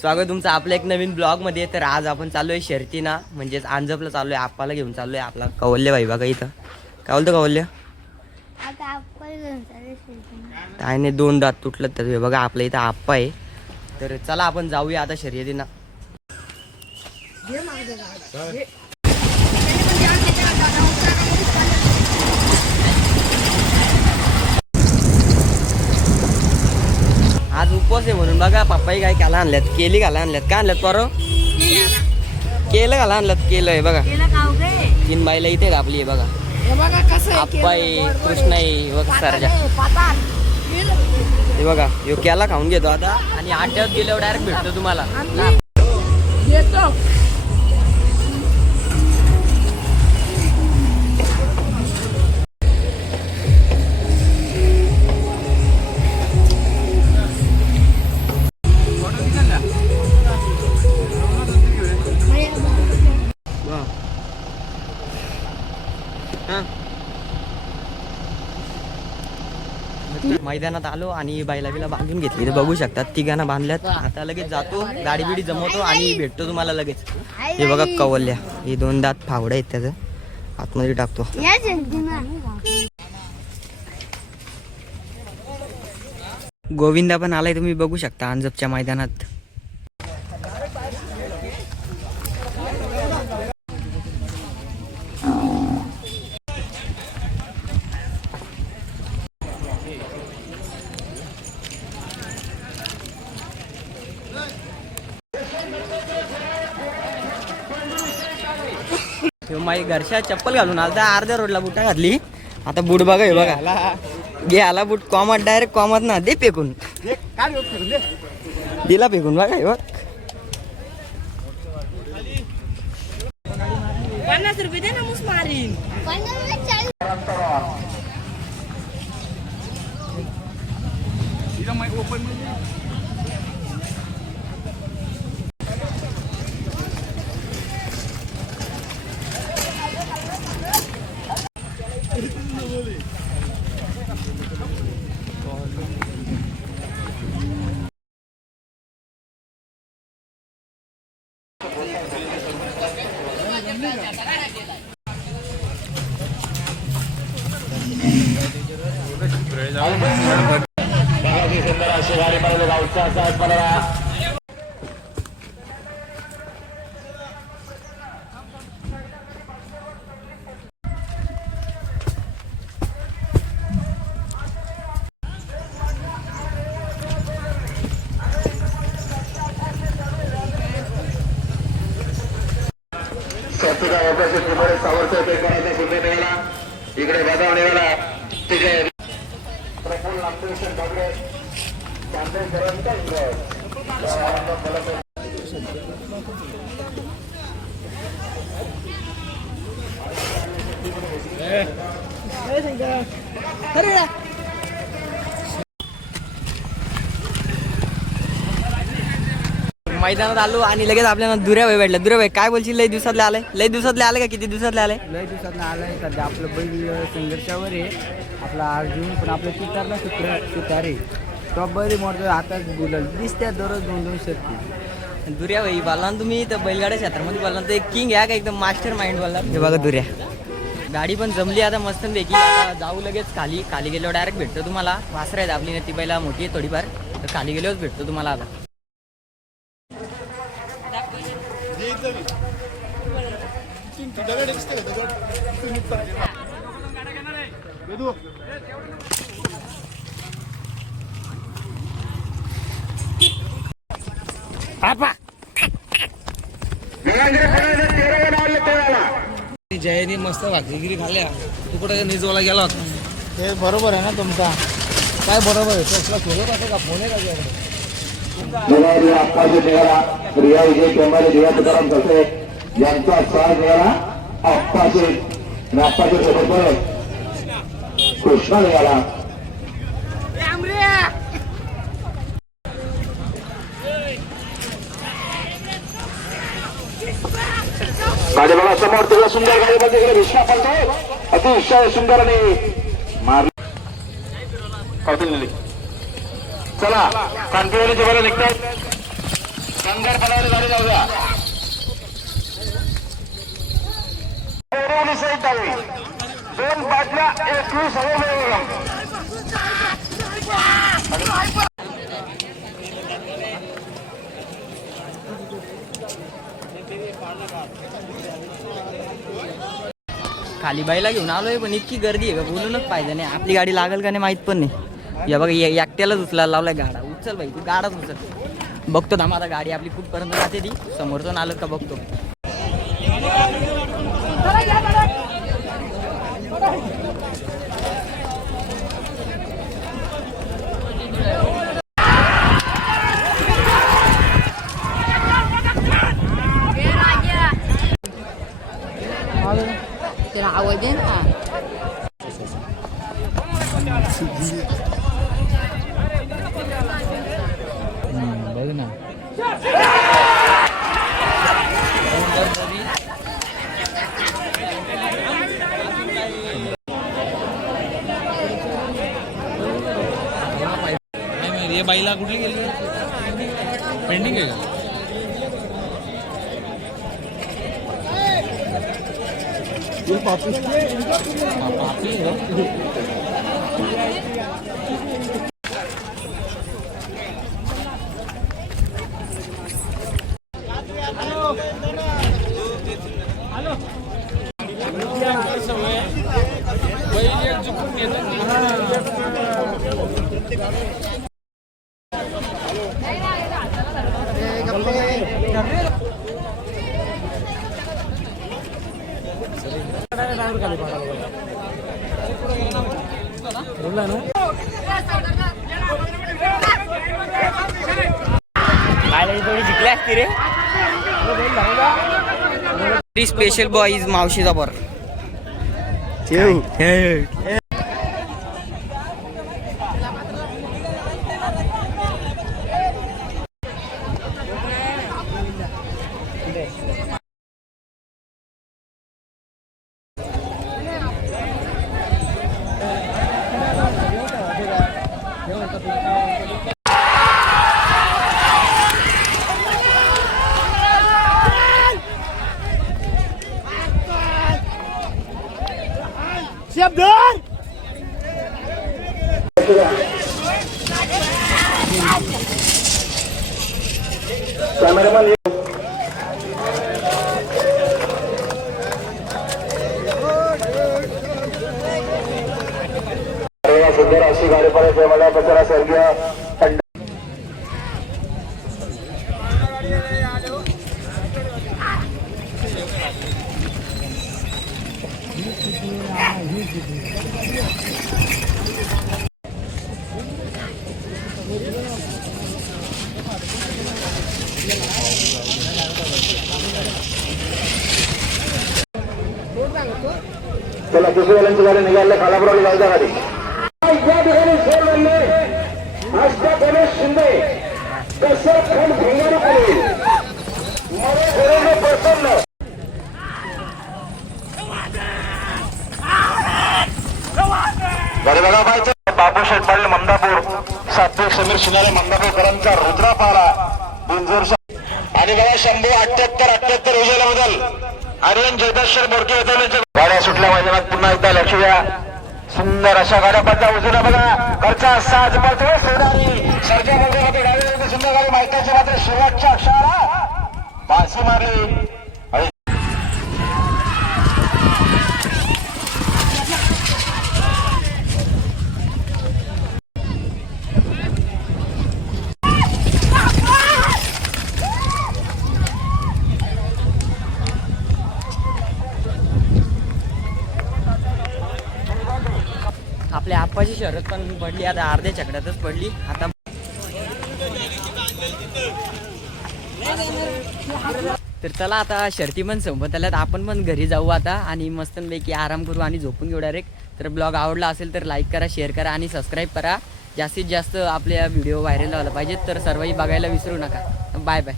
स्वागत तुमचं आपल्या एक नवीन ब्लॉग मध्ये. तर आज आपण चाललोय शर्यतीना, म्हणजेच अंजपला चाललोय. आप्पाला घेऊन चाललोय. आपला कवल्य भाई बघा इथं. काय बोलतो कवल्य? काय नाही, 2 दात तुटलं तर बघा. आपल्या इथं आप्पा आहे. तर चला आपण जाऊया आता शर्यतीना. आज उपवास आहे म्हणून बघा पप्पाही काय घाला आणल्यात, केली घाला आणल्यात. काय आणल्यात पोरं? केलं घाला आणल्यात. केलं आहे बघा. 3 बाईला इथे आपली आहे बघा. आप्पा आहे, कृष्णा आहे बघा, सरजा. हे बघा, यो केला खाऊन घेतो आता. आणि 8 दिवस गेल्यावर डायरेक्ट भेटतो तुम्हाला. मैदानात आलो आणि बायला बिला बांधून घेतली. तर बघू शकतात, तिघांना बांधल्यात. आता लगेच जातो, गाडी बिडी जमवतो आणि भेटतो तुम्हाला लगेच. हे बघा कवल्या, हे 2 दात फावडं आहेत, त्याचं आतमध्ये टाकतो. गोविंदा पण आलाय, तुम्ही बघू शकता अंजपच्या मैदानात. माझी घरच्या चप्पल घालून आलता, अर्ध्या रोडला बुटा घातली. आता बूट बघा, हे बघा गे आला बूट कॉमत, डायरेक्ट कॉमत ना दे फेकून. दिला फेकून बघा. हे बघ 50 रुपये दे ना, मुस मारीन. इकडे बजावणीला मैदानात आलो आणि लगेच आपल्याला दुऱ्या भाई भेटल्या. दुऱ्या भाई काय बोलशील? लय दिवसातले आले? लय दिवसातले आले का? किती दिवसातले आले? लय दिवसात आलाय. सध्या आपलं बैल संघर्षावर आहे. आपला अर्जुन पण आपल्या चितारला सुतारे टॉप बैल मोडतो. आताच बोलल दिसत्या दररोज 2-2 शर्ती. दुऱ्या भाई बोलला तुम्ही तर बैलगाड्या क्षेत्रामध्ये बोलला तर एक किंग आहे का, एकदम मास्टर माइंड बोलला. हे बघा दुऱ्या, गाडी पण जमली आता मस्त पैकी. आता जाऊ लगेच खाली. खाली गेल्यावर डायरेक्ट भेटतो तुम्हाला. वासरा आहेत आपली, ती बैला मोठी आहे थोडीफार, तर खाली गेल्यावरच भेटतो तुम्हाला. आता जयनी मस्त भाकरीगिरी खाल्ल्या. तू कुठे निजवाला गेला होता? ते बरोबर आहे ना तुमचा? काय बरोबर आहे? तुला शोधत होता का? फोन आहे का यांचा साथ निघाला. आप्पाचे नाप्पाचे सोबत कृष्णा निघाला. गाडी बघा समोर, तुला सुंदर गाडी मध्ये विश्वा पडतो. अतिशय सुंदर आणि मारली. चला कानपुराची बरं निघतात. संघर पडायला गाडी जाऊ द्या. बोरिवली साईड डावी 2 बाटल्या 21 हवे. खाली बाईला घेऊन आलोय पण इतकी गर्दी आहे का बोलूनच पाहिजे नाही. आपली गाडी लागेल का नाही माहित पण नाही. या बघा एकट्यालाच उचलायला लावलाय गाडा. उचल बाई तू गाडाच उचल. बघतो थांब आता गाडी आपली कुठपर्यंत जाते ती समोरचं आलं का बघतो. तेरा आवाज दे ना. बघ ना ये बाईला कुठली गेली पेंडिंग आहे का? थोडी जिंकली असती रे. स्पेशल बॉईज मावशीचा बर कॅमेरामॅन सुंदर अशी गाडी पडायची मला कचरा स्वर्गीय त्याला दुसऱ्याची गाडी निघाले खालापुराला जाऊ द्या गाडी. या ठिकाणी सोड बनले आष्टा गणेश शिंदे कसं खंड भंगार करेल मला घरोघर प्रसन्न गाडी बघा पाहिजे. बापू शेठ पाटील ममदापूर सात्विक समीर शिनारे ममदापूरकरांचा रुद्रा पारा बिंजोर आणि बघा शंभू 78 उजेला बदल आर्यन जयदेश्वर बोरके येतो. गाड्या सुटल्या मैदानात पुन्हा एकदा लक्ष द्या. सुंदर अशा गाड्या पडल्या उजूला बघा घरचा साज पडतोय सोनारी सरच्या बंगामध्ये डाव्या सुंदर गाडी माहितीची मात्र शेवटच्या अक्षराला बासी मारली. आपल्या आप्पाची शर्यत पण पडली आता अर्ध्या चकड्यातच पडली. आता तर चला आता शर्ती पण संपत आल्यात. आपण पण घरी जाऊ आता आणि मस्तपैकी आराम करू आणि झोपून घेऊ डायरेक्ट. तर ब्लॉग आवडला असेल तर लाईक करा, शेअर करा आणि सबस्क्राईब करा. जास्तीत जास्त आपल्या व्हिडिओ व्हायरल व्हायला पाहिजेत. तर सर्वही बघायला विसरू नका. Bye bye.